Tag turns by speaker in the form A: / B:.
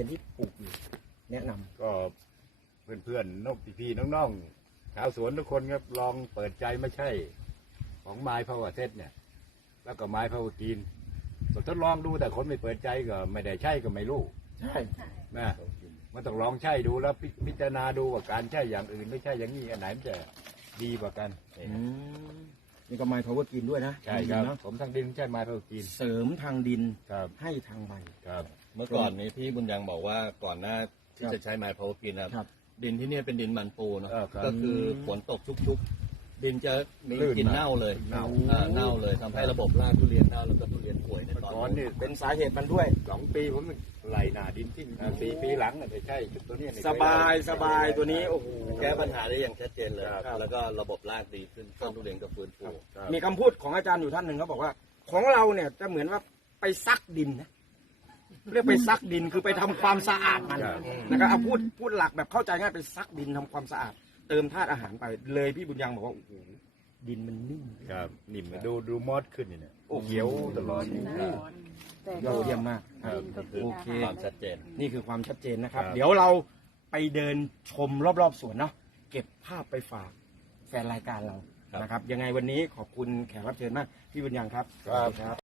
A: นที่ปลูกอยู่แนะนำ
B: ก็เพื่อนๆนกพี่ๆน้องๆชาวสวนทุกคนครับลองเปิดใจไม่ใช่ของไม้พาวเซตเนี่ยแล้วก็ไม้พาวกีนทดลองดูแต่คนไม่เปิดใจก็ไม่ได้ใช่ก็ไม่รู้
A: ใช่
B: นะมันต้องลองใช่ดูแล้วพิจารณาดูว่าการใช่อย่างอื่นไม่ใช่อย่างนี้อันไหนมันจะดีกว่ากัน
A: นี่ก็ไม้พาวเวอร์กินด้วยนะ
B: ใช่ครับ
A: เนาะ
B: ผมทางดินใช่ไม้พาวกีน
A: เสริมทางดิน
B: ครับ
A: ให้ทางใบ
B: ครับ
C: เมื่อก่อนนี้พี่บุญยังบอกว่าก่อนหน้าที่
A: ครับ
C: จะใช้ไม้พาวเวอร์กิน
A: ครับ
C: ดินที่เนี่ยเป็นดินมันปูเนาะ
B: ครับ
C: ก็คือฝนตกชุกๆ ดินจะมี
B: ลื่น
C: กลิ่น
B: มาก
C: เน่าเลย
B: เน่า
C: เน่าเลยทำให้ระบบรากทุเรียนเน่าแล้วก็ทุเรียนป่วยในตอน
B: ก่อน
C: นี้
B: นี่
A: เป็นสาเหตุมันด้วย
B: 2 ปีผมไหลหนาดินทิ้ง4 ปีหลังไม่ใช่ตัวนี้ไม่เค
A: สบายสบายตัวนี้โอ้โห
C: แก้ปัญหาได้อย่างชัดเจนเลย
B: ครับ
C: แล้วก็ระบบรากดีขึ้นต้นทุเรียนก็ฟื้นฟู
B: ครับ
A: มีคำพูดของอาจารย์อยู่ท่านหนึ่งเขาบอกว่า ของเราเนี่ยจะเหมือนว่าไปซักดินนะเรียกไปซักดินคือไปทำความสะอาดมัน
B: ครับ
A: นะครับเอาพูดหลักแบบเข้าใจง่ายไปซักดินทำความสะอาด เติมธาตุอาหารไปเลยพี่บุญยังบอกว่าโอ้โหดินมันนิ่ม
B: ครับนิ่มดูมอดขึ้นนี่เนี่ยเขียวตลอด
D: แต่
A: ยอดเยี่ยมมาก
B: ครับ
A: โอเค
C: ความชัดเจน
A: นี่คือความชัดเจนนะครับ
B: ครับ
A: เดี๋ยวเราไปเดินชมรอบๆสวนเนาะเก็บภาพไปฝากแฟนรายการเรานะครับ ยังไงวันนี้ขอบคุณแขกรับเชิญมากพี่บุญยังครับ
B: ครับ
A: สวัสดีครับ